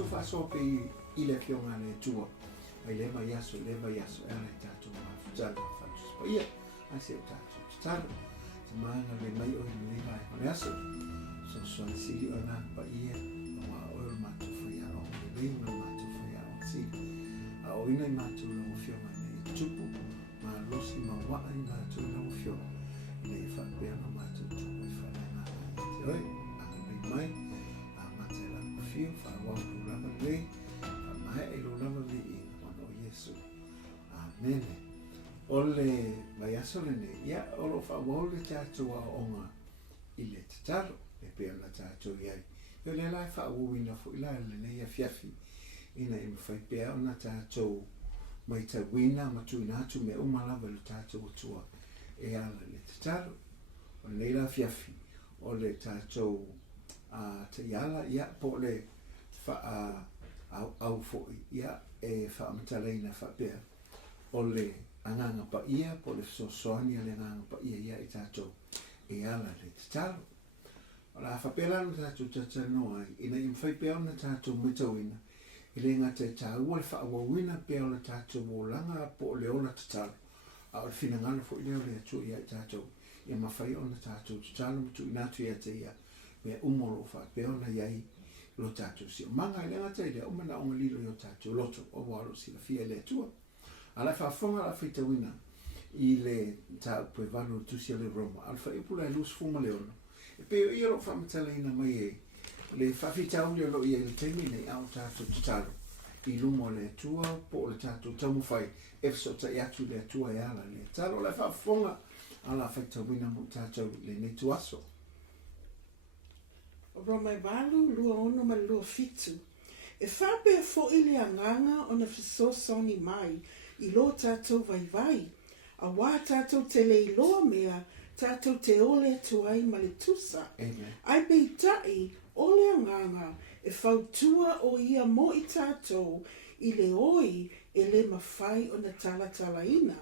tātou whaasope I le fionga le tua. Ai leva yaso, e le tātou mawhutala whatus paia. Ai se o tātou tatalo. Te maanga le mai o I le vai hone aso. So soan siri o nā paia. Wa oil mātou whaia o le reima mātou whaia o siri. A o ina I mātou la o fionga le tupu. Ma losi ma waa I mātou la o fionga. Le whapea ma mātou tupu I whananga. Te oi, anga nei mai. Mate la kufio, whawau lava le. Mai e lo lava le I ono Yesu. Amen. Ole vai asole ne ia olo whawau le tātou a onga I le tatalo e pēr na tātou iai. Yo le lai whawau ina fo ila le ne ia fiafi ina I mwhai pēr ona tātou mai ta wina matu ina atu me umalava le tātou tua e ala le tatalo. O le ila fiafi o le tātou te iala ia po le au foi ia e whaamataleina whapea o le anganga paia po le Fesoasoani le anganga paia ia I tātou e ala le tatalo. O la whapea lalo tātou tatanoa ina I mwhai pea ona tātou mitawina I le ngata e tāua le whaawawina pea o le tātou o langa po le ola tatalo a o le whinangalo fo I leo le atua ia I tātou ia mawhai ona tātou tatalo mutu inatu ia te ia me umolo fa peona iai lo tātou si manga le ngata ile o mana o lilo yo tātou loto o walo si la fia le tua ala fa fonga la fita wina I le ta poi valo tu si le Roma al fa ipula lus fuma le ono e pe io lo fa metale ina mai le fa fita o lo ia le termine au tātou tatalo I lumo le tua po le tātou tamu fai efso ta yatu le tua e ala le talo la fa fonga ala fita wina mo tātou le ne tuaso. Roma valu lua ono ma lua fitu. E whape fo ili anganga o na Fesoasoani mai I lo tātou vai. A wā tātou te le iloa mea, tātou te ole tuai ma le tusa. Amen. Ai pei tai ole anganga e whautua o ia mo I tātou I le oi e le mawhai o na tala ina.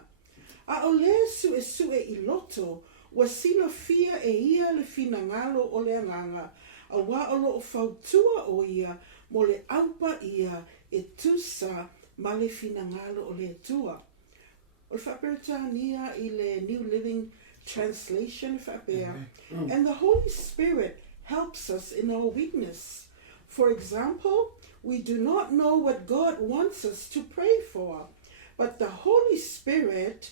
A o le su e I loto, wa sila fia e ia le finangalo o le anganga, a wā o lo whautua o ia mo le aupa ia e tusa ma le finangalo o le tua. O le whaperetania I le New Living Translation whapea. And the Holy Spirit helps us in our weakness. For example, we do not know what God wants us to pray for, but the Holy Spirit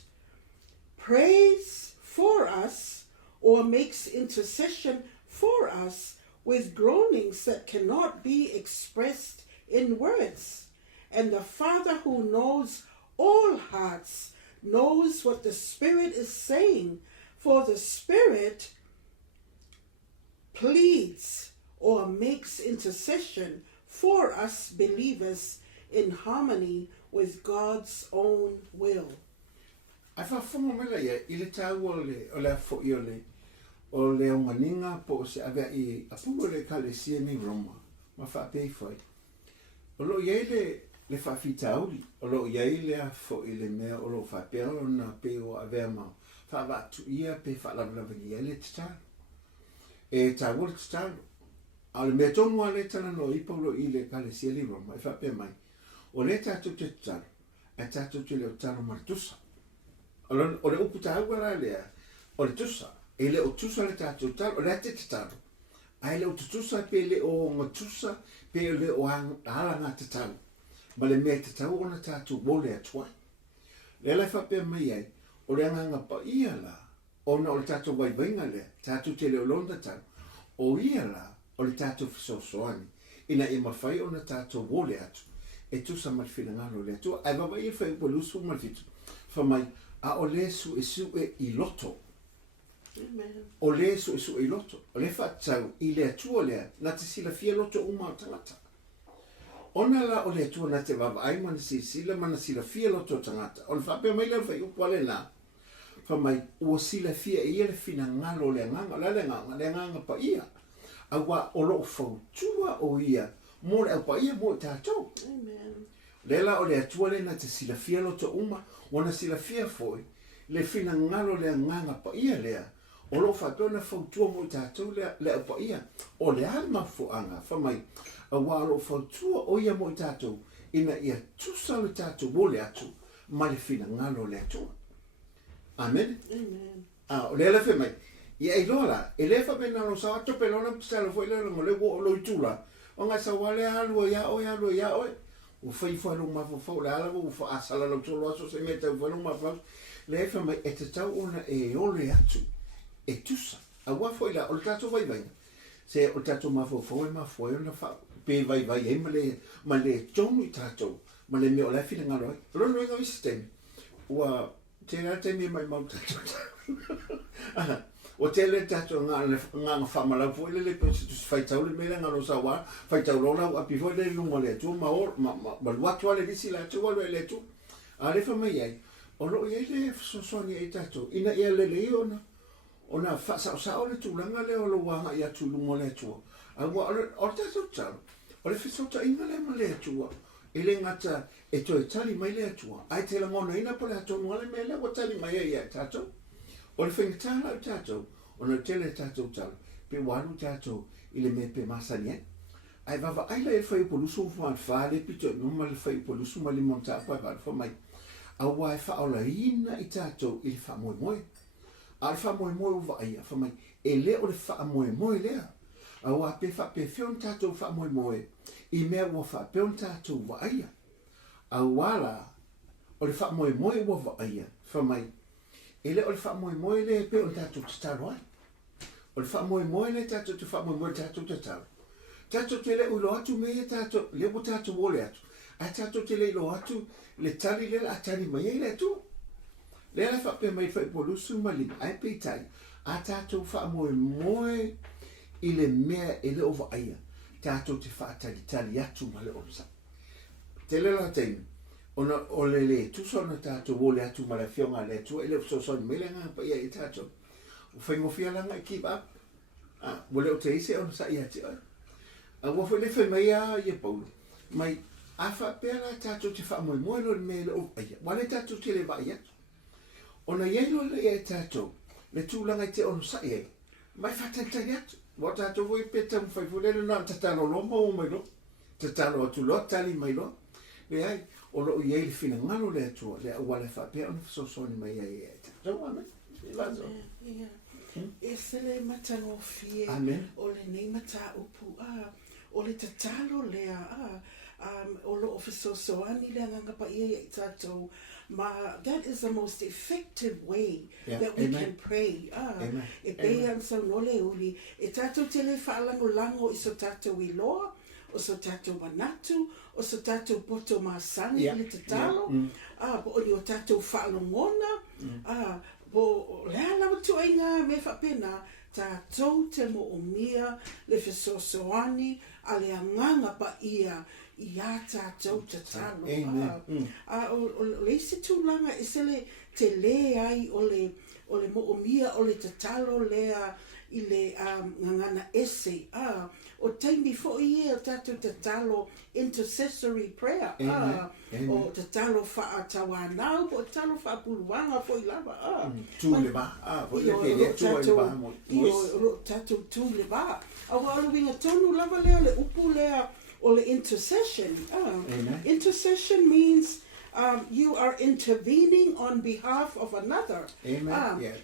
prays for us or makes intercession for us with groanings that cannot be expressed in words. And the Father who knows all hearts knows what the Spirit is saying, for the Spirit pleads or makes intercession for us believers in harmony with God's own will. Ai fa fonga mela ia I le tau o le afo I o le onganinga po se ave I apungo le kalesia ni Roma ma fa pei fai o lo iai le fa fitauli o lo iai le afo I le mea o lo fa pea o na pe o ave ma fa vatu ia pe fa la ia le tatalo e tau o le tatalo a le mea tonu a le tana no ipa lo I le kalesia ni Roma e fa pea mai o le tatou te tatalo e tatou te leo talo martusa o le upu tāwara lea o le tusa e le o tusa le tātou talo o le ate te talo ai le o tusa pe le o ngatusa pe le o halanga te talo ma le mea te tau o na tātou wole atuai le lai whapea mai ai o le anganga pa ia la o na o le tātou waivainga lea tātou te leo londa talo o ia la o le tātou Fesoasoani ina e mawhai o na tātou wole atu e tusa malwhinangalo le atua ai wawa I whai walusu malfitu whamai a o le su e I loto. Amen. O le su I loto. O le whaatau I le atua lea na te sila fia loto uma o tangata. Ona la o le atua na te wawa ai mana sila mana sila fia loto o tangata. O le whapea mai le whai upo ale na. Whamai ua sila fia ia le fina ngalo le nganga. Le nganga pa ia. Awa o lo whautua o ia. Mo le au pa ia mo tātou. Amen. Lela o le atua le na te sila fia loto uma. Wana sila fia foi, le fina ngalo le nganga pa ia lea, o lo whātua na whautua mo tātou le apa ia, o le alma fuanga, whamai, a wā lo whautua o ia mo tātou, ina ia tusa le tātou o le atu, ma le whina ngalo le atua. Amen? Amen. O le ala whamai, ia i lola, e le whamena lo sa ato pelona ptala fo ile mo le wo lo itula, o ngā sa wale halua ia oi, o whai whalu mawhawhau le ala o wha asala lo tolo aso se me tau whalu mawhau, le whamai e te tau ona e ole atu, e tusa, a wafo ila, o le tato vai vai, se o tato mawhawhau e mawhau na wha, pe vai vai e ma le tonu i tato, ma le meo lai whina ngaroi, rono inga visi temi, ua te ngā temi mai mau tato, o te le tato ngā whamalau fo ile le pesi tu se whaitau le mele ngā rosa wā, whaitau rona u api fo ile lungo le tu, ma luatua le visi la tu, walu e le tu, a le whamai ai, o lo i le Fesoasoani e tato, ina ia le le ona whasao le tūlanga le o lo wanga i atu lungo le tu, a wa o tato talo, o le Fesota inga le ma le atua, e le ngata e toi tali mai le atua, ai te la ngona ina po le atua nua le mele, o tali mai e ia tato, o le whengatala o tātou, o na tele tātou talo, pe walu tātou i le me pe masani e. Ai wawa aila e whai polusu whan whale pito, numa le whai polusu ma li monta pa wale whamai. A wai whaola ina i tātou i le wha moe moe. A le wha moe moe uwa aia whamai, e le o le wha moe moe lea. A wā pe wha pe whion tātou wha moe moe, i mea ua wha peon tātou uwa aia. A wala, o le wha moe moe uwa aia, whamai, ele o le wha moe moe le pe o tātou tatalo ai. O le wha moe moe le tātou te wha moe moe tātou tatalo. Tātou te le ulo atu mea tātou, le o tātou o le atu. A tātou te le ilo atu, le tali le a tali mai e le atu. Le ala wha pe mai whai polusu malima, ai pe tai. A tātou wha moe moe i le mea e le ova aia. Tātou te wha tali tali atu ma le omsa. Te le la teimi. Ona o le tusona tātou o le atu ma le whionga le atu, e le Fesoasoani me le ngā paia e tātou. O whaingofia langa i keep up. Wale o te ise ona sa i ati oi. A wafo le whai mai a i a paulu. Mai a wha pēra tātou te wha moe moe lo le me le o aia. Wale tātou te le vai atu. Ona iei lo le e tātou, le tūlanga i te ono sa i ei. Mai whatantai atu. Wa tātou voi peta mwhai furele na tatalo lomba o mai lo. Tatalo atu lo, tali mai lo. Le ai, o lo iei le whina ngalo le atua, le awale whapea ona Fesoasoani mai ai e tātou. Amen. Lazo. E sele matano fie, Amen. o le nei mata upu, o le tatalo lea, o lo Fesoasoani le Agaga Paia ile Tatalo. That is the most effective way that we can pray. E pei an sau nole uli, e tātou tele whaalango lango i so tātou i loa, o so tātou manatu, o so tātou poto masani le tatalo, po oni o tātou whaalongona, po lea lawa tu ai ngā me whapena, tātou te mo o mia le Fesoasoani a le Agaga Paia i a tātou tatalo. O le isi tūlanga e sele te le ai o le mo o mia o le tatalo lea i le ngangana ese. O taimi fo i e o tātou tatalo intercessory prayer. O tatalo wha tawanau, o tatalo wha puluanga fo i lava. Tūle ba, fo i le pere, tūle ba mo. O tātou tūle ba. A wala winga tonu lava lea le upu lea o le intercession. Intercession means you are intervening on behalf of another.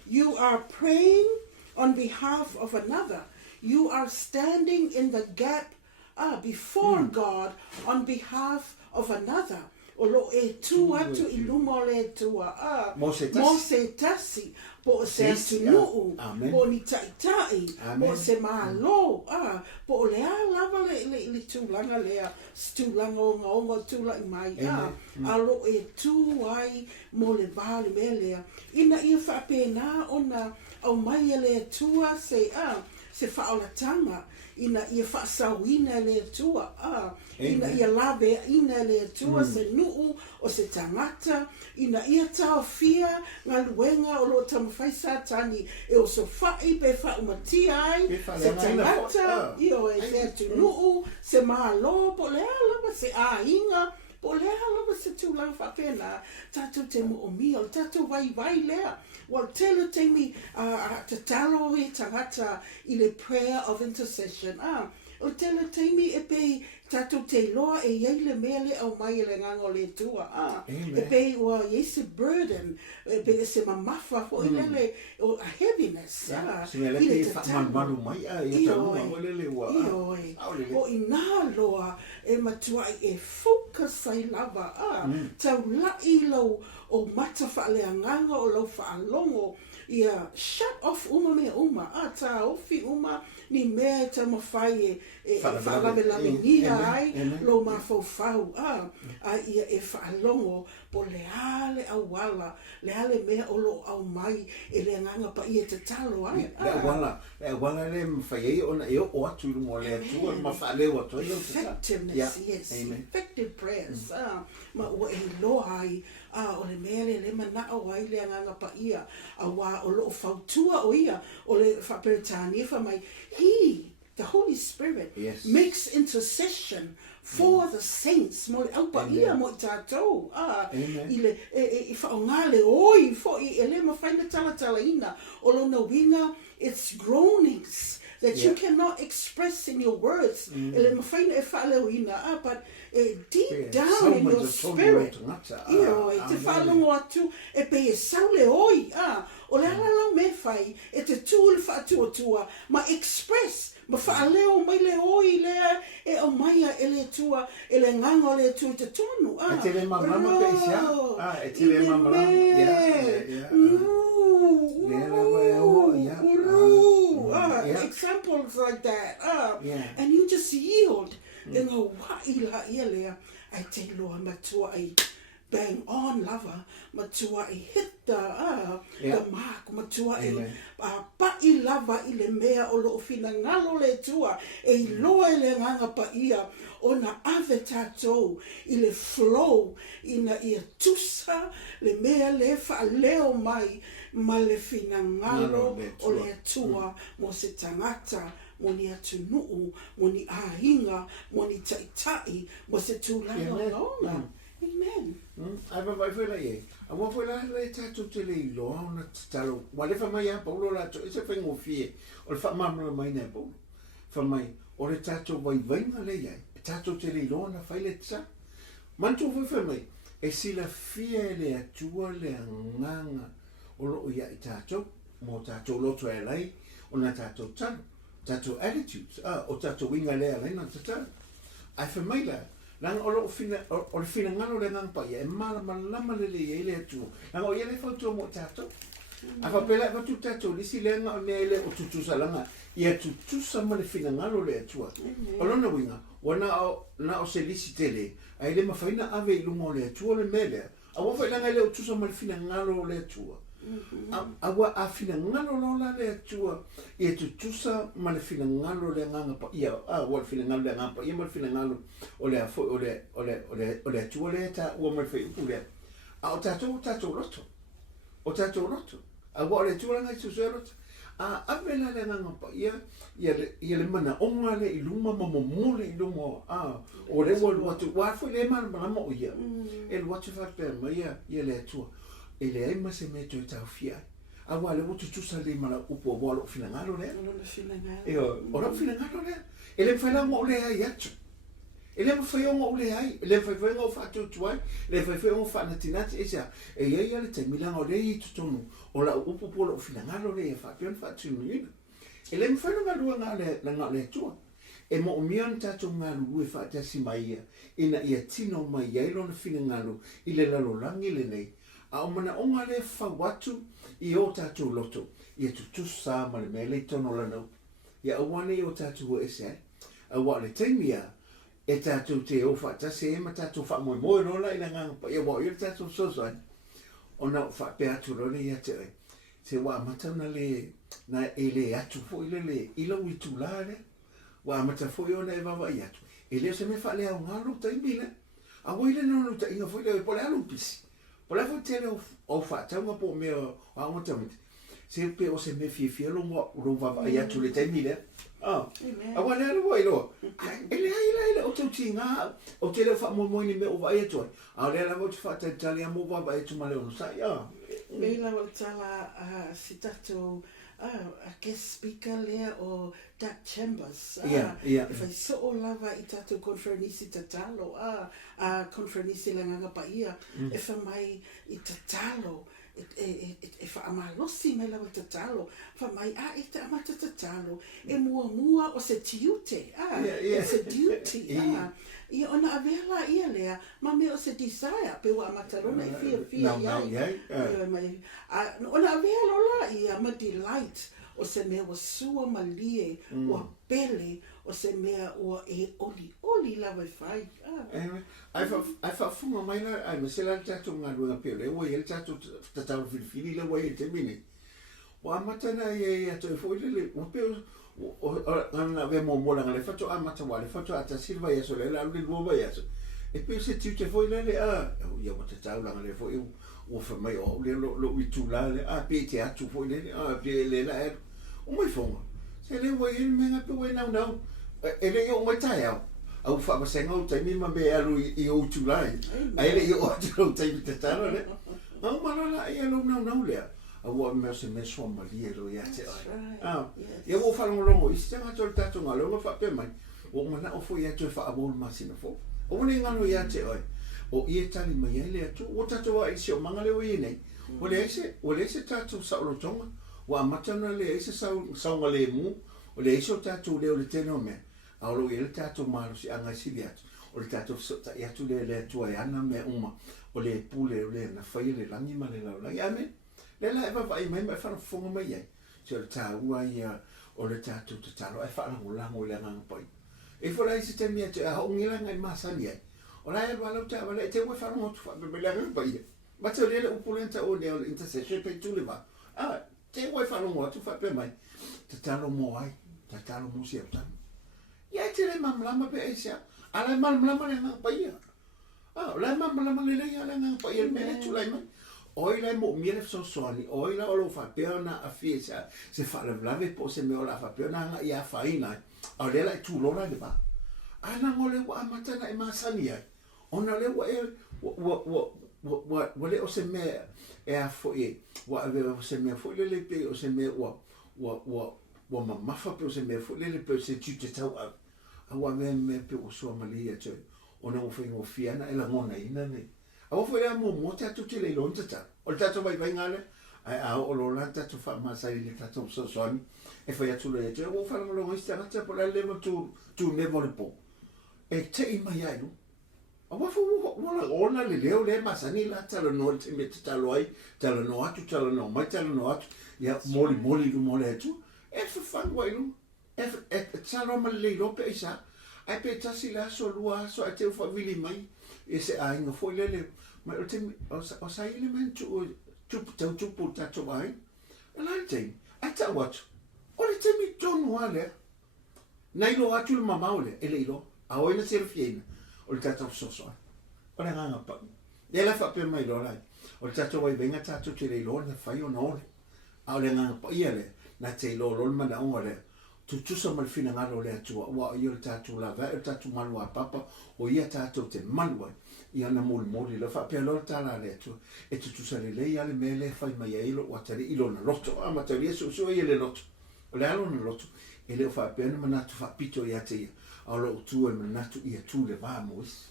You are praying on behalf of another. You are standing in the gap before God on behalf of another. O lo e tu atu i lumo le tua mo se tasi po se atu nuu po ni taitai po se malo po o lea lava le tūlanga lea tūlanga o ngaonga tūlanga mai a lo e tu ai mo le vale me lea ina ia whapena ona au mai le tua se whaolatanga ina ia whaasawina le tua ina ia lawe ina le tua se nuu o se tangata ina ia tau fia ngā luenga o lo tamawhaisa tani e o so whai pe whaumati ai se tangata i o e se atu nuu se malo po lea lava se a inga Po lea lava se tu lau whapena, tātou te mo o mia, o tātou vai lea. Wal tele te mi tatalo he tangata i le prayer of intercession. O tele te mi e pei tātou te loa e iei le mea le au mai e le ngango le tua. E pei ua yese burden, e pei e se mamafa fo i lele o a heaviness. Se me le te whamanu mai i taunga o lele ua. Ioi, o i nā loa e matuai e focusai lava. Tau lai lau o mata whaaleanganga o lau whaalongo. Ia shut off uma mea uma. Tā ofi uma ni mea ta mawhai e whaalawe ngia ai lo mawhau. Ia e whaalongo po leale au wala, leale mea o lo au mai e le nganga Paia ile Tatalo ai. Le wala le mwhai e ona e o atu mo le atu ma whaale o atu. Effectiveness, yes. Effective prayers. Ma ua e loa ai o le mea le mana o ai le nganga Paia a wā o lo whautua o ia o le whaperetani mai. He, the Holy Spirit, makes intercession for the saints. Mo le au Paia mo i tātou. I le i whaongale oi fo i ele mawhaina talatalaina o lo na winga, it's groanings that you cannot express in your words. Ele mawhaina e whaaleuina, but deep down in your spirit, te whalongo atu, e pe e saule oi, o le alalau me whai, e te tūle whaatua, ma express, ma whaaleo mai le oi lea, e o maia e le tua, e le nganga le tua te tonu. E te le mamama pe isia, e te le mamama, examples like that. And you just yield. In a waila ilea, I te loa matua ai bang on lava, matua I hit the mark, matua I pa'i lava I le mea o lo fina ngalo le tua, e loa I le nganga Paia, o na ave tātou, I le flow, ina I tusa, le mea le whaaleo mai, ma le fina ngalo o le tua, mo se tangata, mo ni atu nuu, mo ni ahinga, mo ni taitai, mo se tūlanga. Amen. Ai vai whera e. A wa whera le tātou te le iloa o na tatalo. Wa le whamai a paulo la to, e se whengo fie. O le whamamara mai nei paulo. Whamai, o le tātou vai vainga le iai. Tātou te le iloa na whaile tsa. Mantu whamai, e sila fie le atua le anganga o lo ia I tātou. Mo tātou loto e lei, o na tātou tano. Tātou attitudes, o tātou winga lea leina tātou. Ai whamai la, lang o le fina ngano le ngang Paia, e malama le e le atu. Lang o ia le whautua mo tātou. A whapela e watu tātou, lisi le nga o mea le o tutusa langa, ia tutusa ma le fina ngano le atua. O lona winga, o na o se lisi tele, ai le mawhaina ave I lunga o le atua le mele, a wawai langa le o tusa ma le fina ngano le atua. Awa a fina ngalo lola le atua e tutusa ma le fina ngalo le nganga Paia wa le fina ngalo le nganga Paia ma le fina ngalo o le atua le ta wa ma le fai upu le a o tātou roto a wa le atua ngai tusu roto a avela le nganga Paia ia le mana onga le iluma mamomole iluma o le watu wa foi le mana o ia e le watu fakta ma ia le atua e le ai ma se me to tau fia a wale o tutusa le mala upo walo fina ngalo le e o ra fina ngalo le e le fai mo le ai atu e le fai o le ai e le fai o fa tu tuai le fai o fa na tinati e sa e ia le te milanga o le I tutonu o la upo polo fina ngalo le e fa pion fa tu ni e le fai no ngalo le tua e mo mian tatu ngalu e fa tasi mai ina ia tino mai ia lo fina ngalo I le lalo langi le nei a o mana onga le whawatu I o tātou loto, I tutusa sa ma le mea le tono lanau. Ia awane I o tātou o ese ai. A wa le teimia e tātou te o whaatase e ma tātou whaamoe moe rola I la nganga Paia wa I le tātou sosai. O na whaapea atu role I ate ai. Se wa amatana le na e le atu fo I le ilo I tula le. Wa amata fo I o na e wawa I atu. E leo se me wha le au ngalo taimi le. A wai le nono ta inga fo I le pole alu pisi. O la tele o whaatanga po mea o aongamita. Se pe o se me fie lo wa ia tu le taimi le. Awa le lo ilo. Ele o tu tinga o te le fa mo ni me o vai to. A le la mo te fa te tali mo vai tu male no sa ya. Me la o tala si tato a guest speaker lea o Dutch Chambers. If I so o lava I tato konferenisi Tatalo konferenisi Agaga Paia ile if mai I Tatalo e fa amalosi me la o Tatalo fa mai I te amata Tatalo e mua o se tiute se duty I ona avela ia lea ma me o se desire pe wa matarona I fia mai ona avela la ia ma delight o se mea o sua malie o pele o se mea o e oli lava fai ai fa funga mai na ai me se la tatu nga luenga pele o ele tatu tatalo filifili le o ele te mini o amata na e ato e foi le o pe ana ve mo mola ngale fato amata wale fato ata silva yeso le la lu ba yeso e pe se tu te foi le ia mo te tau ngale foi o fa mai o le lo itula le pe te atu foi le pe le la o mai fonga se le o ele menga pe we não ele o mai tai au fa ba senga o tai mi ma be alu I o tulai ai le o tu tai te tano le au mana ia lo não le a me se me so malie lo ia te ai ia o fa longo I se nga tol tatu nga lo fa pe mai o mana o fo ia te fa abol masina fo o ni nga no ia te ai o ia tali mai ele atu o tatu ai se o mangale o nei o le se tatu sa lo tonga wa matana le se sa ngale mu o le se tatu le o le teno me a lo ele tatu malo si anga si dia o le tatu so ia tu le tu ai ana me uma o le pule o le na fai le langi ma le la ia me le la eva vai mai fa fonga mai ai se le tau ai o le tatu Tatalo ai fa lango le ngang pai e fo la se te mia te a ngila ngai masani ai o la e wala ta wala te we fa no tu fa be le ngang pai ma te le opulenta o le intercession pe tu le va te we fa no tu fa pe mai Tatalo mo ai Tatalo mo si ata ia te le mamlama pe asia ala mamlama le ngang pai la mamlama le ngang pai me tu lai mai oila mo miele Fesoasoani oila o lo fa peona a fiesa se fa le lave po se me ola fa peona nga ia faina o le la tu lora le ba ana ngole wa amata na masani ai ona le wa wa le o se me e a fo e wa ave o se me fo le pe o se me wa mafa pe o se me fo le pe se tu te tau a wa me pe o so malia te ona o fe ngo fiana e la ngona ina ne a foi a mo tatu te le lonta ta o tatu vai ngale a o lo la tatu fa Paia ile Fesoasoani e foi atu le te o fa lo ngo sta ta po la le tu ne vole po e te I mai ai no a wa fu wala ona le leo le masani la talo no te me talo ai talo no atu talo no mai talo no atu ia moli lu mole atu e fa fan wa no e talo ma le lo pe isa ai pe tasi la so lua so te fa vili mai e se ai ngo foi le ma o te o sa ile men tu puta to vai la te ata wat o le te mi tonu ale nai lo atu le mamaule e le ilo a o ina ser fiena o le tatu Fesoasoani o le nganga pa le la fa pe mai lo lai o le tatu vai venga tatu te le ilo na fai o no a o le nganga pa ile na te lo mana o le tu sa mal fina ngalo le atu wa yo tatu la va tatu malu a papa o ia tatu te malu ia na moli la fa pe lo tala le atu e tu sa le ia le mele fai mai ilo wa tari ilo na loto a matari so ia le loto o le alo na loto e le fa pe na manatu fa pito ia te a lo tu e manatu ia tu le va mois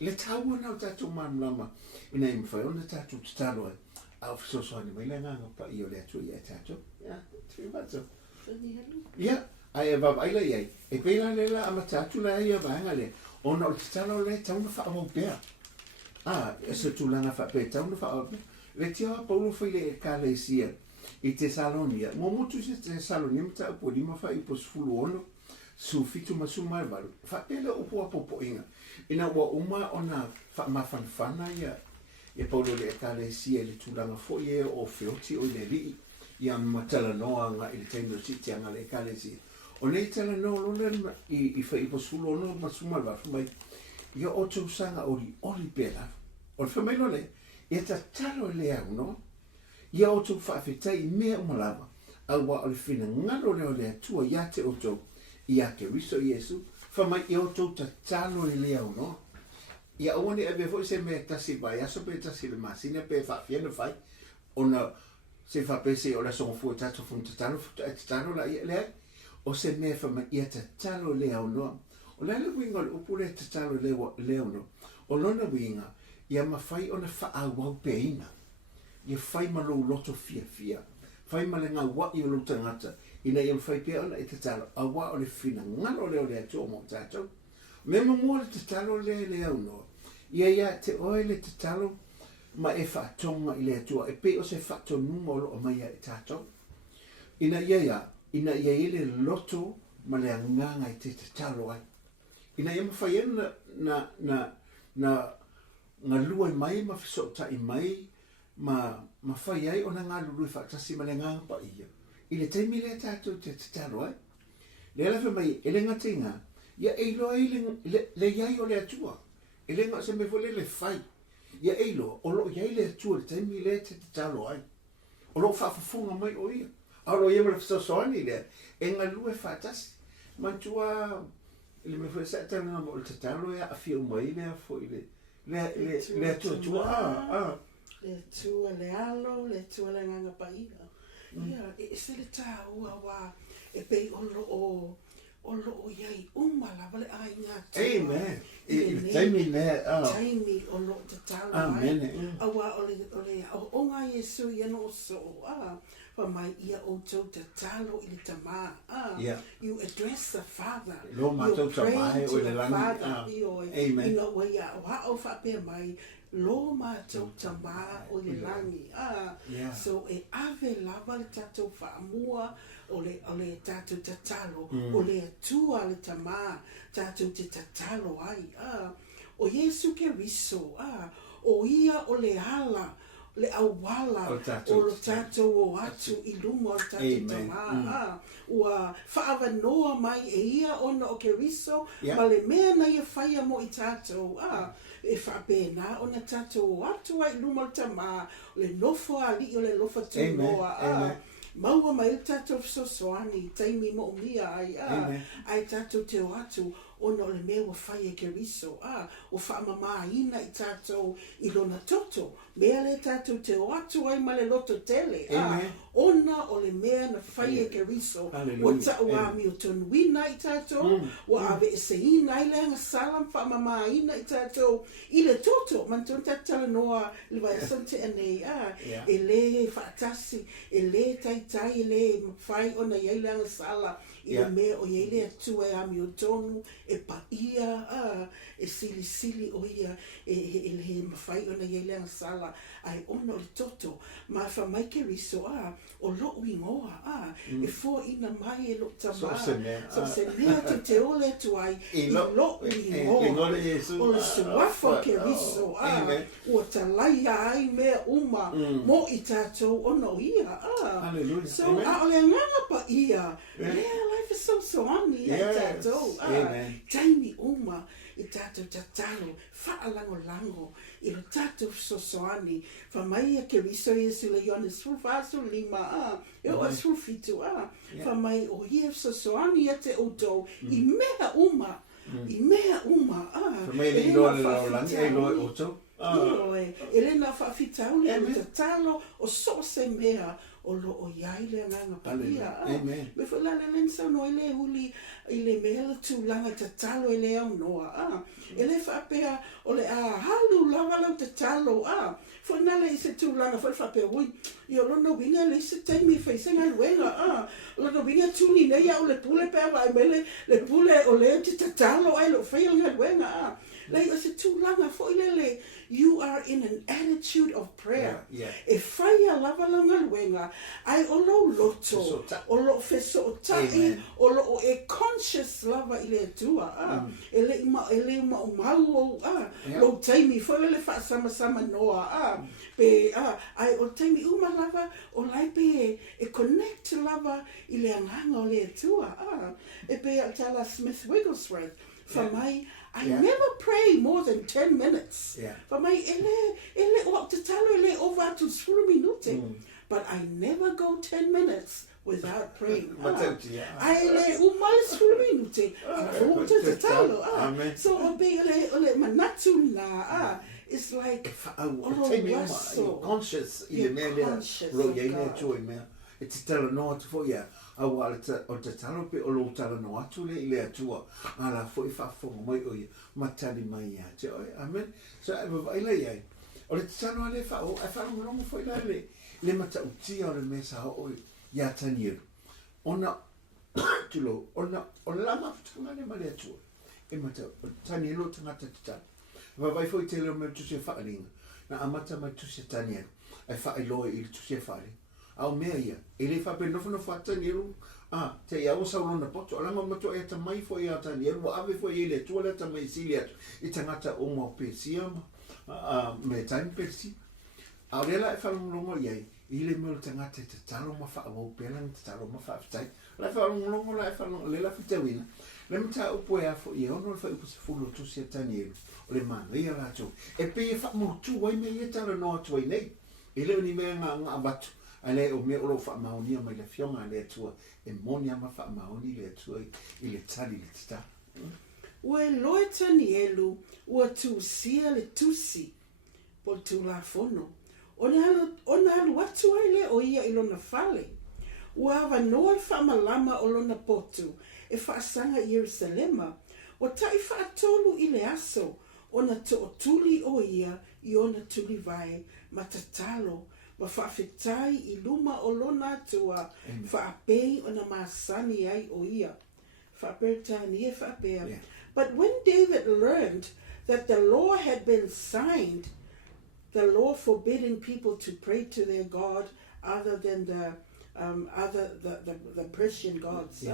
le tau na tatu mamlama ina im fa ona tatu Tatalo a Fesoasoani mai le nganga pa io le atu ia tatu ya tu va so ia ai va baila ia e pela le la amatatu la ia va ngale ona o Tatalo le tau na fa mo pe e se tu langa fa pe tau na fa le tia Paulo foi le kalesia I Tesalonia mo mutu se Tesalonia mta po di ma fa I pos fulu ono su fitu ma su mal valu fa pela o po inga ina wa uma ona fa ma fanfana ia e Paulo le kalesia le tu langa fo ie o feoti o le li ia matala noa nga I tendo siti anga le kalesia o nei tala no lo le I fa I pos fulu ono ma su mal valu mai ia o tu sanga oli pela o le famelo le ia Tatalo le au no ia o tu fa fetai me o malava au wa o le fina ngalo le o le atua ia te o tu ia ke riso Iesu, whamai i o tau tatalo I leo no. Ia oane e befo se me tasi vai, aso pe tasi le masina pe whaafiana whai, ona se whapese o la songo tato fun tatalo la ia lea, o se me whamai ia tatalo leo no. O lele winga le upure tatalo leo no, o lona winga, ia mawhai ona whaawau peina, ia whai malo loto fia, whai malenga wa I o lo tangata, ina ia whai pia ona I tatalo, a wa o le fina ngalo leo lea tō mo tato, me mamua le tatalo leo no, ia te oe le tatalo, ma e whaatonga I lea tua, e pe o se whaatonunga o lo o mai I tato, ina ia ile loto ma le anganga I te tatalo ai, ina ia mawhai na ngā lua I mai, ma Fesoasoani mai, ma whai ai o na ngā lului whaatasi ma le ngā pa ia. I le teimi le tātou te tatalo ai. Le alawe mai, ele ngatinga, ia eilo ai le iai o le atua. Ele ngā se me vole le whai. Ia eilo, o lo iai le atua, le teimi le te tatalo ai. O lo whaafafunga mai o ia. Aro ia ma le Fesoasoani le, e ngā lua whaatasi. Mantua, le me fwe sa tana mo le tatalo ia a whio mai lea fo I le tua. Le tua le alo, le tua le nganga paia. Ia, e se le tā ua wā, e pei o lo iai lava le ai ngā tua. Amen. I taimi ne. Taimi o lo tatalo ai. Amen. Awa o ngā Iesu I ano so, pa mai ia o tau tatalo I le tamā. You address the Father. Lo mātou tamā o le langi. Amen. Ina waia, wa o whapea mai, lo mātou tamā o le langi. So e ave lava le tātou whaamua o le tātou tatalo, o le atua le tamā, tātou te tatalo ai. O Iesu ke riso, o ia o le ala, le awala o lo tātou o atu I luma o tātou tamā. Ua whaawanoa mai e ia ona o ke riso, ma le mea na ia whaia mo I tātou. E whaapena ona tātou o atu ai luma o tamā, le nofo ali o le lofa tūnoa. Maua mai le tātou Fesoasoani, taimi mo umia ai tātou te o atu, ona o le mea wa whai e ke riso, o whaamama ina I tātou I lona toto, mea le tātou te o atu ai ma le loto tele, ona o le mea na whai e ke riso, o ta o ami o tonu wina I tātou, o ave e se ina I le anga salam whaamama ina I tātou, I le toto, manton tatala noa le vai asante anei, e le whaatasi, e le taitai, e le whai ona iei le anga sala, I le mea o iei le atua e ami o tonu, e pa ia, e sili o ia, e le mawhai ona iei le anga sala, ai ona o le toto, ma wha mai ke riso, o lo ingoa, e fo ina mai e lo tamā. So se mea te ole tuai, I lo ingoa, o le suafo ke riso, ua talaia ai mea uma, mo I tātou ono ia. So a o le nganga pa ia, lea lai Fesoasoani ai tātou, taimi uma, I tātou tatalo, whaalango I lo tātou Fesoasoani, whamai a ke riso Iesu le Ioane sulfasu lima, e o sulfitu, whamai o hia Fesoasoani a te outou, I mea uma, Whamai le ilo le laulangi, e ilo e outou. Elena whaafitau le tatalo, o so se mea, o lo o iai le nganga paia. Me whalala lensa no ele huli I le mea tūlanga tatalo ele au noa. Ele whapea o le halu lava lau tatalo. Whanala I se tūlanga whapea ui. I o lona winga le se taimi whaisenga luenga. Lona winga tūni nei au le pule pea vai mele le pule o le te tatalo ai lo whailanga luenga. Lei o se tūlanga fo ilele. You are in an attitude of prayer. E whaia lava langa luenga, ai o lo loto, o lo Fesoasoani, o lo e conscious lava I le atua. E le ima o mau lo taimi, whaile le wha sama noa. Pe, ai o taimi uma lava, o lai pe e connect lava I le anganga o le atua. E pe a tala Smith Wigglesworth, whamai, I never pray more than 10 minutes. But my ele o tatalo ele over to 10 minute. But I never go 10 minutes without praying. I le umal 10 minute. te tatalo. So o be ole manatu na it's like conscious ile mele ro ye ne joy me it's tell no to for ya o te talo pe o lo talo no atu le ile atua ala fo I fa fo mo o matani mai ya te amen so I le ye o le tano ale fa o fa mo fo le mata uti o le mesa o ya tani ona tulo ona lama tanga le male atua e mata tani lo tanga tata vai foi tele me tu se falinga na amata mai tu se tani ai fa lo il tu se fali au meia ele fa pe no fa tani te ia o sa lona poto la ma to e ta mai foi ya tani wa ave foi ele tu la ta mai silia I tangata o mo pe siama me tani pe si au la fa lo ye ile me o tangata te talo ma fa o pe la te talo ma fa tai la fa lo la fa le la fitawina le mta o po ya fo I ono fa o se fulo tu se tani o le manga la tu e pe fa mo tu wai me ye tala no tu nei ile ni me nga abatu ale o me o lo fa maoni ma le fiona le tu e monia ma fa maoni le tu ile tali le sta we lo tanielu o tu sia le tusi po tu la fono ona watu ile o ia ilona fale wa va no fa malama o lona potu e fa sanga Jerusalema o tai fa tolu ile aso ona to tuli o ia I ona tuli vai matatalo ma fa fetai I luma o lona tua fa pei ona masani ai o ia fa pertani e fa pe but when David learned that the law had been signed, the law forbidding people to pray to their God other than the Persian gods.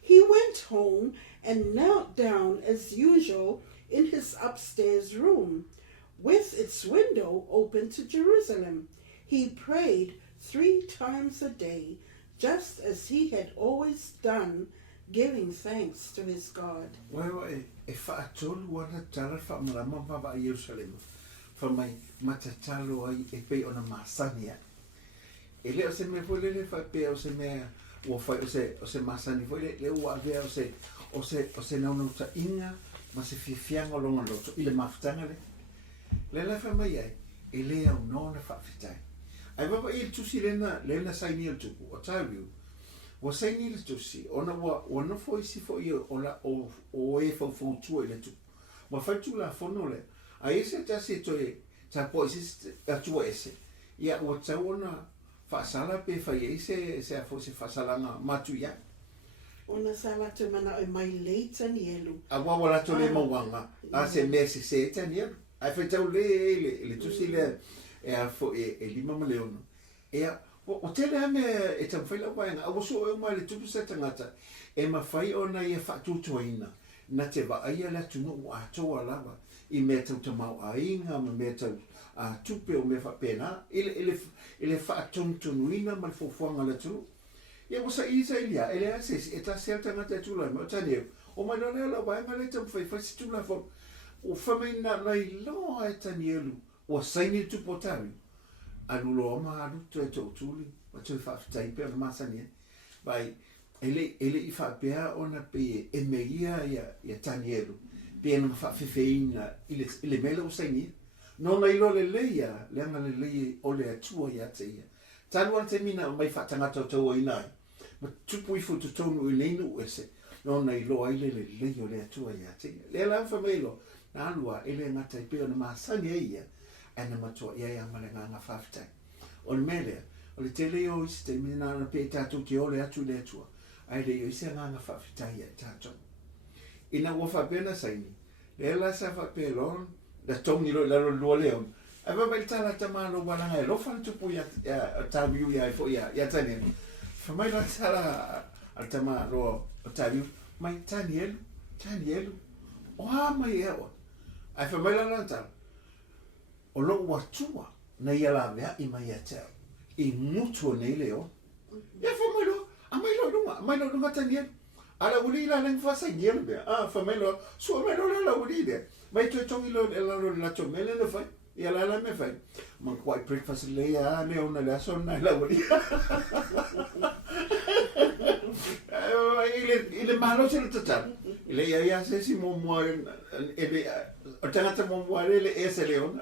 He went home and knelt down as usual in his upstairs room, with its window open to Jerusalem. He prayed 3 times a day, just as he had always done, giving thanks to his God. Well, if I told what a tala fa malama ba Jerusalem, for my matatalo e pe ona masania. Ele o se me foi le fa pe o se me o fa o se masani foi le o ave o se não ta inga ma se fianga longa loto ile maftanga le la fa mai ele o non fa fitai ai va il tu si lena sai ni tu o taviu o sai ni tu si ona foi si foi o e fa fu tu ile tu ma fa tu la fonole ai se ta si to ta po si tu ese ia o ta ona fa sala pe fa se fo se fa sala na matuia ona sala te mana e mai leita ni elu a wa wala to le mawanga a se mesi se tani ai fa tau le tu si le e a fo e lima ma leono e o te le me e tam fa la wanga a so e mai le tu se tangata e ma fai ona e fa tu toina na te va ai la tu no a to ala I me tau te mau a inga ma me tau a tupe o me fa pena ele fa tontonuina ma fofuanga le tu ia mo sa isa ilia ele ase e ta certa ngata tu la mo tani o ma no la wa ma le tam fa si tu la fo o fa me na lai lo e tani elu o sai ni tu potari alu lo ma alu tu tuli ma tu fa tai pe ma sani vai ele I fa pe ona pe e me ia tani elu pe no fa fefeina ile mele o sai ni no mai lo le leia le anga le lei o le atua ia te ia tanu te mina mai fa tangata to ina ma tupu I futu tonu I leinu ese no nei lo ai le lei o le atua ia te le la fa mai lo na lua ele ngata I pe ona masani ia ana matua ia ma le nga fafta o le mele o le tele o iste mina na pe tatu ki o le atu le atua ai le o ise nga fafta ia tatu ina wo fa pena sai ni le la sa fa pe lon da tongi lo la lo leon ava bel tala tamalo wala ngai lo fa tu pu ya tabiu ya fo ya tani fa mai la tala al tamalo tabiu mai taniel o ha mai e o ai fa mai la tala o lo watua na ia la vea I mai ate I mutu nei leo ya fa mai lo dunga taniel ala uli la nang fa sa ngel be fa mai lo so mai lo la uli de mai tu tongi lo la chomele no fa ia la me fa man quite breakfast le ya le ona la son na la uli ile mahalo se le tatalo. Ile ia se si mo ele o tangata mo ele e se leon,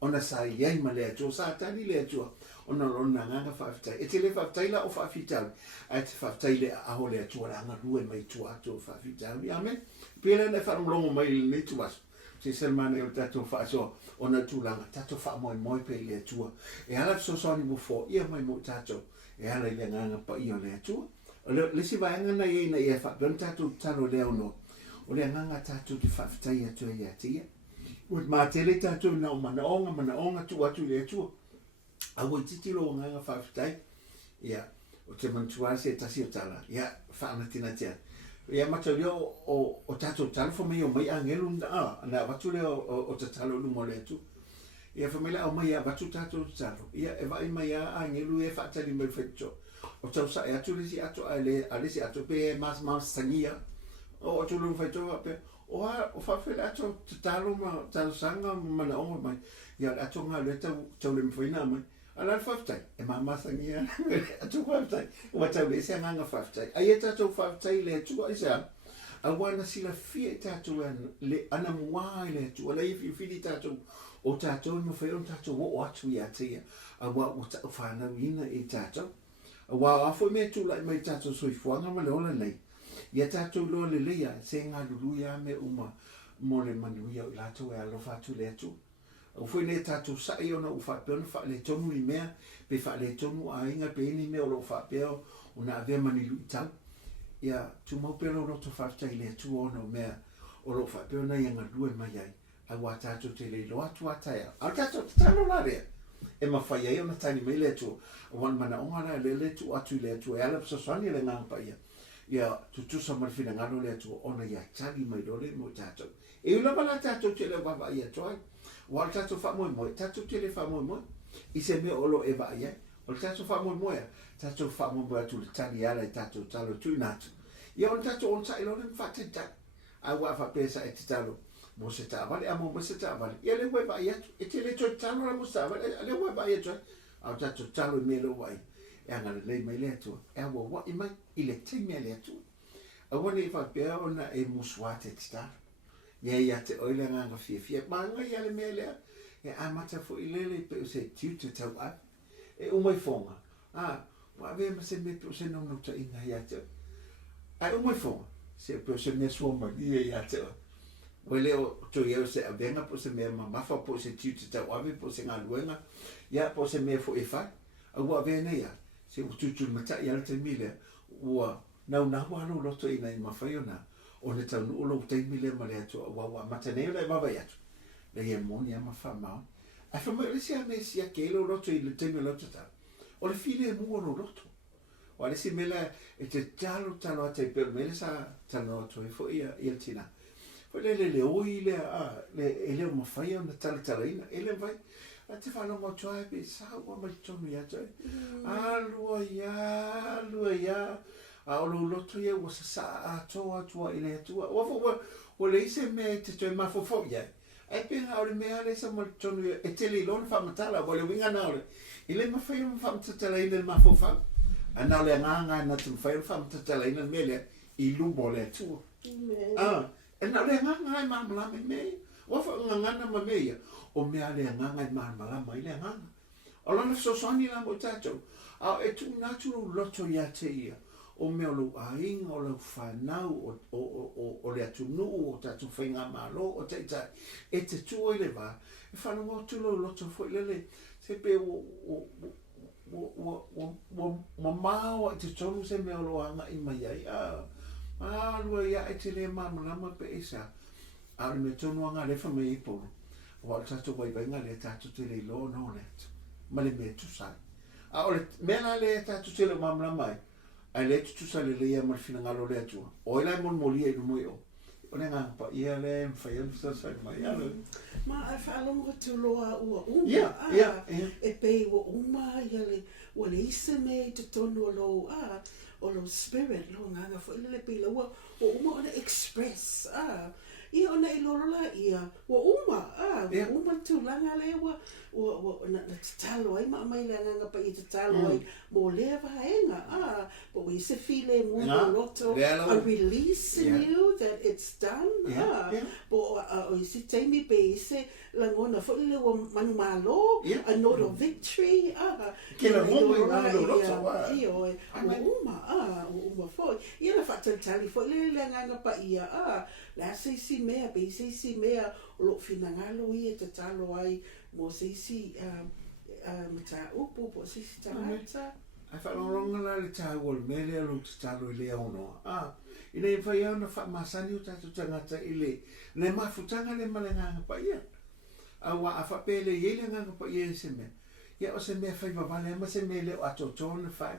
ona sa ia ma le atua sa tani le atua. Ona lona nganga whaafitai. E te le whaafitai la o whaafitau. Ai te whaafitai le aho le atua ranga rue mai tua ato whaafitau. Amen. Pēra nei whaamlongo mai le tuas. Se selmane o tato whaasoa. Ona tūlanga. Tato whaamoe moi pe le atua. E ala Fesoasoani mo fo. Ia mai mo tato. E ala le nganga pa ia le atua. Le si vaenga na iei na ia whaapena tato talo leo no. O le nganga tato te whaafitai atua ia tia. Ua mātele tato na o manaonga tu atu le atua. Awa titi lo nganga whaafitai. Ia, o te mantua se tasi o tala. Ia, whaana tina tia. Ia matau leo o tato talo whamei o mai angelu na watu leo o te talo lumo le atu. Ia whamei la o mai a watu tato talo. Ia, e vai mai a angelu e whaatari mai whetcho. O tau sa e atu lisi ato a lisi ato pe mas sangia. O atu lumo whetcho a pe. O whawhele ato te talo ma talo sanga mana ongo mai. Ia, ato ngā le tau le mwhaina mai. Ala whaftai, e mamasangia, atu whaftai, ua tau le se nganga whaftai. Ai e tatou whaftai le atua i sea, a wana sila fia e tatou le ana mua i le atua, le iwi whiri tatou o tatou i mawhai on tatou o atu i atia, a wa o tau whanau ina i tatou. A wa afo me tu lai mai tatou soifuanga ma le ola nei. Ia tatou lo le leia, se ngā luluia me uma mo le manuia i latou e alofa atu le atua. O foi le tatou sai ona u whapena wha le tonu i mea, pe wha le tonu a inga pe ini mea o lo whapeo o na avea mani lui tau. Ia, tu maupelo roto whaftai le atu ona o mea o lo whapeo na ianga lue mai ai, a wa tatou te le lo atu ataia. Al tatou te tano la rea, e ma whai ai ona tani mai le atu, a wan mana ongara le tu atu le atu, e ala Fesoasoani le nganga paia. Ia, tutusa marifina ngano le atu, ona ia tali mai dole mo tatou. E ula pala tatou te le wawa ia toai. Wal tatou whamoe tatou te le whamoe I se mea olo e vai ai. O tatou whamoe tatou whamoe atu le tani ala I tatou talo tui natu. Ia o tatou on sa ilo le whatetai. A wa whapesa e te talo. Mo se tāwale, a mo se tāwale. Ia le hoi vai atu. E te le toi talo la mo se tāwale. A le hoi vai atu. A tatou talo I mele wai. E anga le lei mai le atua. E awa wa I mai I le te mea le atua. A wane I whapea ona e muswate te talo. Ia te oile nganga fia. Manga ia le mea lea. E amata fo I lele pe o se tiu te tau ai. E umai fonga. Wa avea ma se me pe o se nono ta inga ia te. Ai umai fonga. Se pe o se mea suoma ia te. Wa leo to iau se avenga po se mea mamafa po se tiu te tau ave po se ngā luenga. Ia po se mea fo e fai. A ua avea nei a. Se ututu mata ia le te mile. Ua nau alo loto ina I mawhai ona. O ne tau nuolo teimi le ma le atu wa mataneo le mawai atu. Le ia moni ama whamau. A whamau le si ame si a keilo roto I le teimi loto tau. O le file e mua no roto. O le si mele e te talo a te pelo mele sa talo ato e fo ia tina. Fo le oi le o mawhai o na tala ina. Ele vai. A te whanonga o toa e pe sa ua mai tonu ia toi. Alua ia. A o lo loto ia ua sa atoa atua I le atua. O le ise me te toi mafofo ia. E penga o le mea le sa mo tonu ia. E tele I lona whamatala. O le winga na o le. I le mawhai o whamatatala ina le mafofa. A na o le nganga na tu mawhai o whamatatala ina me le I lumo le atua. E na o le nganga I mamalama I mea. O ngangana ma mea. O mea le nganga I mamalama I le nganga. O lana Fesoasoani la mo tatou. A e tu natu loto ia te ia. O mea o lo ainga o lo whanau o le atunu o tatu whainga malo o te tai. E te tua I le wā. E whanau o tulo loto fo I lele. Se pe mamao I te tonu se mea o lo anga I mai ai. Lua ia e te le mamalama pe esa. A le me tonu anga le whamei I polo. O al tatu waibainga le tatu te le lo no le atu. Ma le mea tu sai. A o le mea le tatu te le mamalama ai. Ai le tu sa le ia mar fina ngalo le atua. O ila mon molia I mo yo. O le nganga pa ia le mfai sa sa mai alo. Ma ai whaalonga tu loa ua uma. Ia. E pe ua uma ia le ua le ise me te tonu o lo spirit lo nganga fo ile le pe ua o uma o le express. Ia ona I lolola ia, wa uma tūlanga le wa na tatalo ai mai le Agaga Paia ile Tatalo ai, mo lea vaenga, but we se file mo loto, a release in you that it's done, bo o isi taimi pe ise langona fo le wa manu malo, a note of victory, ke la mo I loto uma fo, ia na fatantali fo le Agaga Paia la se mea pe se mea lo finangalo ia tatalo ai mo se mata upu po se tangata ai whaalonga la le tāua le mele alo tatalo I le aonoa ina I whai au na whaamasani o tātou tangata I le mafutanga le male Agaga Paia awa a whapele I le Agaga Paia I se mea ia o se mea whai wawale ama se mele o ato tōna whai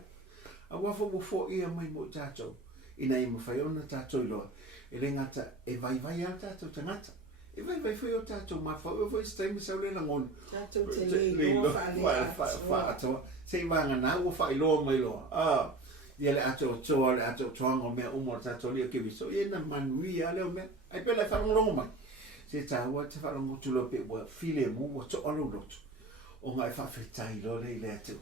awa whawofo ia mai mo tātou ina I mawhai o na tātou loa ele ngata e vai au tātou tangata e vai foi o tātou mawhau e vai staimi sau le langon tātou te le loa whaatoa se wanga nā ua whai loa mai loa ia le ato toa le ato toanga o mea umor tātou lia kewiso ia na manui a leo mea ai pela whalongo mai se tāua te whalongo tulo pe ua file mu ua to alo loto o ngai whawhetai lo le I le atu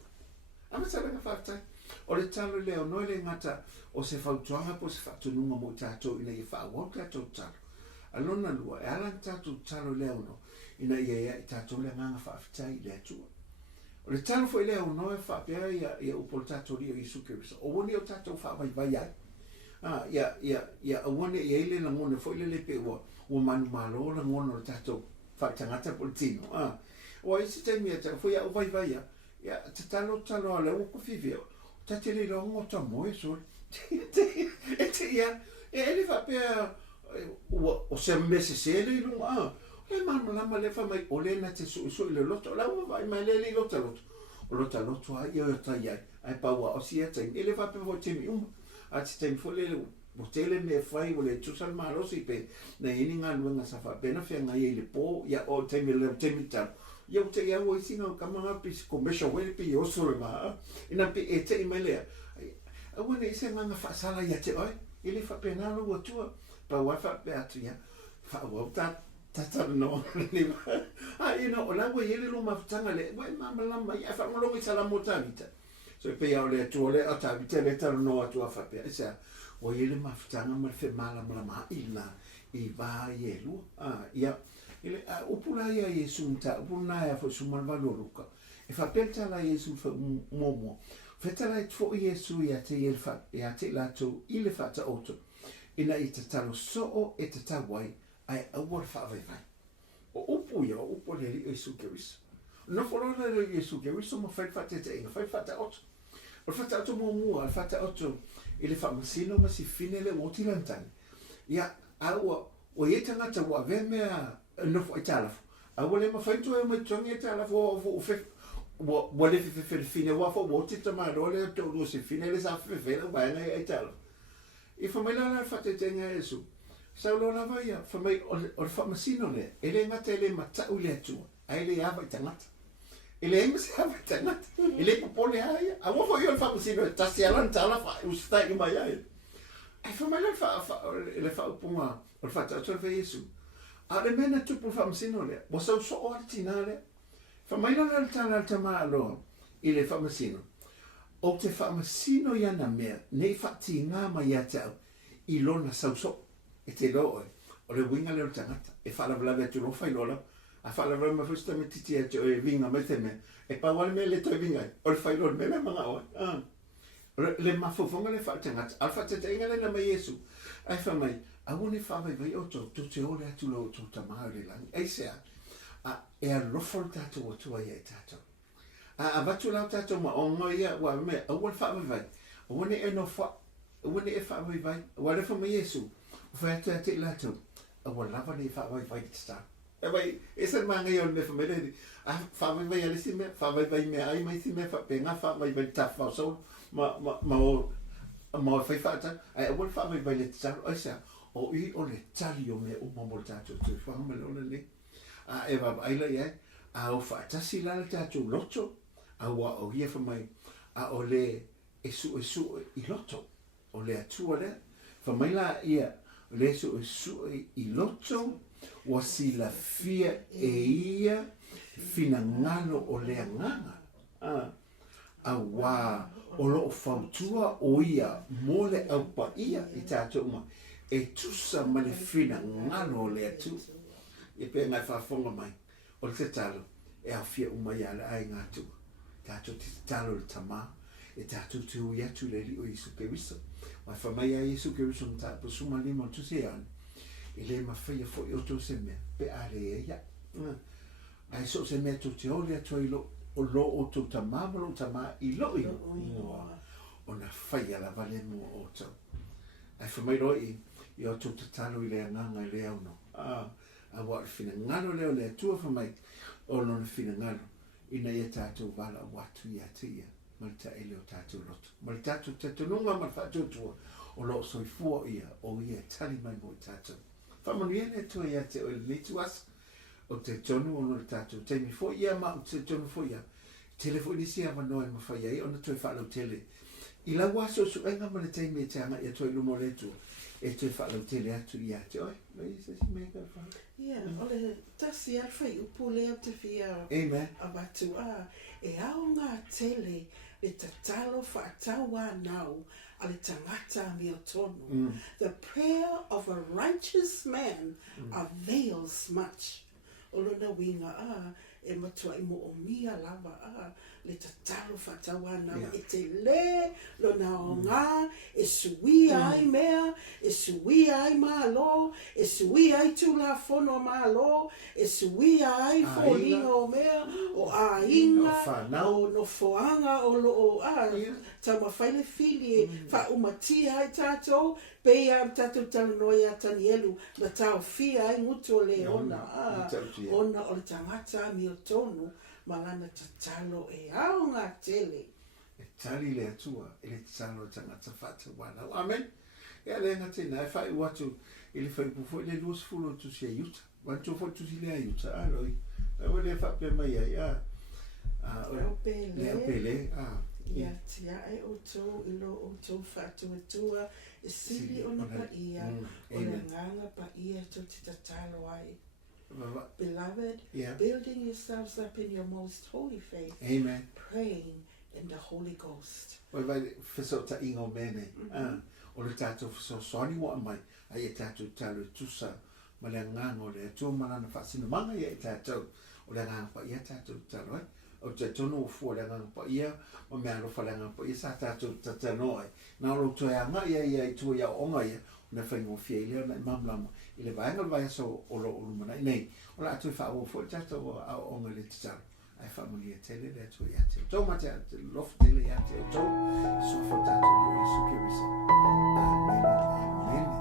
ama sa wenga whawhetai o le talo leo noi le ngata o se whautuanga po se whaatununga mo tātou ina I whaawau tātou talo alona lua e alang tātou talo leo no ina ia I tātou le nganga whaafetai le atua o le talo fo I leo no e whaapea ia upol tātou rio I sukerisa o wani o tātou whaawai ai ia wani ia ile langone fo ile le pe ua manu malo langone o tātou whaatangata politino o isi taimi ata fo ia vai ia talo ale o kofiveo tatele lo ngota moe so ia ele va pe o se mese sele lo le lama le fa mai ole na te so le loto la vai mai le loto o loto ia o tai ai pa wa o sia tai ele va pe vo temi a ti tem fo le mo tele me fai o le tusal malo si pe na ini nga luenga sa fa pena fe nga ile po ia o temi le temi tal ia te ia o singa kamanga pis commercial we pe o so ma ina pe e te imele a wona ise nga fa sala ia te oi ile fa pena lo tua pa wa fa pe atia fa o ta no ni ina o la we ile lo ma tanga le we mama la ma ia fa lo ngi sala motavita so pe ia le tu le ata vita le tar no tua fa pe isa o ile ma tanga ma fe mala ma ina I va ielu ia ile upula ia Yesu mta upuna ia fo sumal valoruka e fa penta la Yesu fa momo feta la fo Yesu ia te ilfa ia te la tu ile fa ta auto ina I tatalo so e tatawai ai awar fa vai o upu ia upu le Yesu keris no fo le Yesu keris mo fa te fa ta auto o fa ta auto mo fa ta auto ile fa masino ma si fine le motilantani ia aua o ye tangata wa vemea no fo italafu awole ma fanto e ma tongi italafu o fe wo le fe fine wa fo wo tita ma dole to do se fine le sa fe wa na italafu e fa mai la fa te tenga Yesu sa lo la vai fa mai o fa masino le ele ngata ele mata ule tu ai le ava tangata ele me se ava tangata ele popole ai a wo fo yo fa masino ta si alan tala fa usta I mai ai ai fa mai la fa le fa punga o fa ta to Yesu a le mena tu por famsino le bo so ordinale fa mai la tala tama lo ile famsino o te famsino ya na me nei fati nga mai ata I lona so e te lo o le winga le tangata e fa la blava tu lo fai lola a fa la blava fusta me titi e vinga me teme e pa wal me le to vinga o fai lo me manga o le mafofonga le fa tangata al fa te ngale na mai Yesu ai fa mai a wone fa vai o to te ore atu lo to tamare la ai se e a rofol tato o tua ia tato a vatu la tato ma o ngoia wa me a wone fa vai o wone e no fa o wone e fa vai wa le fa mai Yesu fa te la to a wone lava le fa vai sta e vai ese manga io me fa me a fa vai ale si me fa vai me ai mai si me fa penga fa vai ta fa so ma fai fata ai o fa vai le sta o sa o I o le tali o me o mo tato tu fa me lo le e va ai le ia a o fa tasi la tato loto a wa o ia fa mai a o le esu I loto o le atu le fa mai la ia le su I loto wa sila fia ia fina ngalo o le nganga a wa o lo fautua o ia mole au pa ia I tātou ma e tusa ma le fina ngalo o le atu e pe ngai whafonga mai o le tatalo e a fia umai ala ai ngātu tātou te tatalo le tama e tātou te hui atu le li o Isu Keriso mai whamai a Isu Keriso mta pasuma lima tuse an I le mawhaia fo I oto se mea pe are e ia ai so se mea to te ole atu I lo o lo o to tama ma lo tama I lo I o na whaia la vale mua o tau ai whamai roi I o to tatalo I le anganga I le au no a wa fina ngalo leo le tua whamai o no na fina ngalo ina ia tātou wala watu ia te ia malta ele o tātou roto malta tātou tatununga mal whātou tua o lo soifua ia o ia tali mai mo tātou whamanu ia le tua ia te o le litu as o te tonu o no le tātou teimi fo ia ma o te tonu fo ia telefoni si awa noe ma whai ai o na toi whalau tele I la waso su enga ma le teimi e te anga ia toi lumo le tua e toi whalau tele atu ia te oi mai se si mega wha Yeah, ole tasi alfai upule au te fia Amen a watu e au ngā tele le tatalo whaatawa nau a le tangata mi o tonu. The prayer of a righteous man avails much. Olo na winga e matua I mo o mia lava le tatalo whaatawa nau e te le lo na o ngā e sui ai mea e sui ai malo e sui ai tula fono malo e sui ai folinga o mea o a inga o no foanga o lo o tama whaile fili wha umatia ai tātou pea tātou talanoia tanielu na tau fia ai ngutu o le ona ona o le tangata mi o tonu malana tatalo e au ngā tele. E tali le atua, e le tatalo tangata whata wana. Amen. E ale nga tēnā, e whai watu, e le whai pufo, e le luas fulo tu si a yuta. Wanto fo tu si le a yuta, roi. E o le whape mai ai, Le opele, Ia tia e o tō, ilo o tō whātua tua, e sili o na paia, o le nganga paia tō te tatalo ai. Beloved, building yourselves up in your most holy faith, Amen. Praying in the Holy Ghost. Vai fesota ingo mene. O le tātou fesoasoani wa mai, ai e tātou talo tusa, ma le nganga o le atua malana whaasina manga ia e tātou, o le nganga pa ia tātou talo ai. O te tono o fua le nganga pa ia, o mea rofa le nganga pa ia sa tātou tatano ai. Nā ro toi anga ia I tua ia onga ia, o na whaingo fia I leo na I mamlama. I le vaenga vai aso o lo ulumana. Nei, o la atu wha o fua tātou a onga le tataro. Ai whamuni a tele le atu ia te. Tau mate a te lofu tele ia te. Tau, so fo tātou I Isu Keriso. Amen. Amen.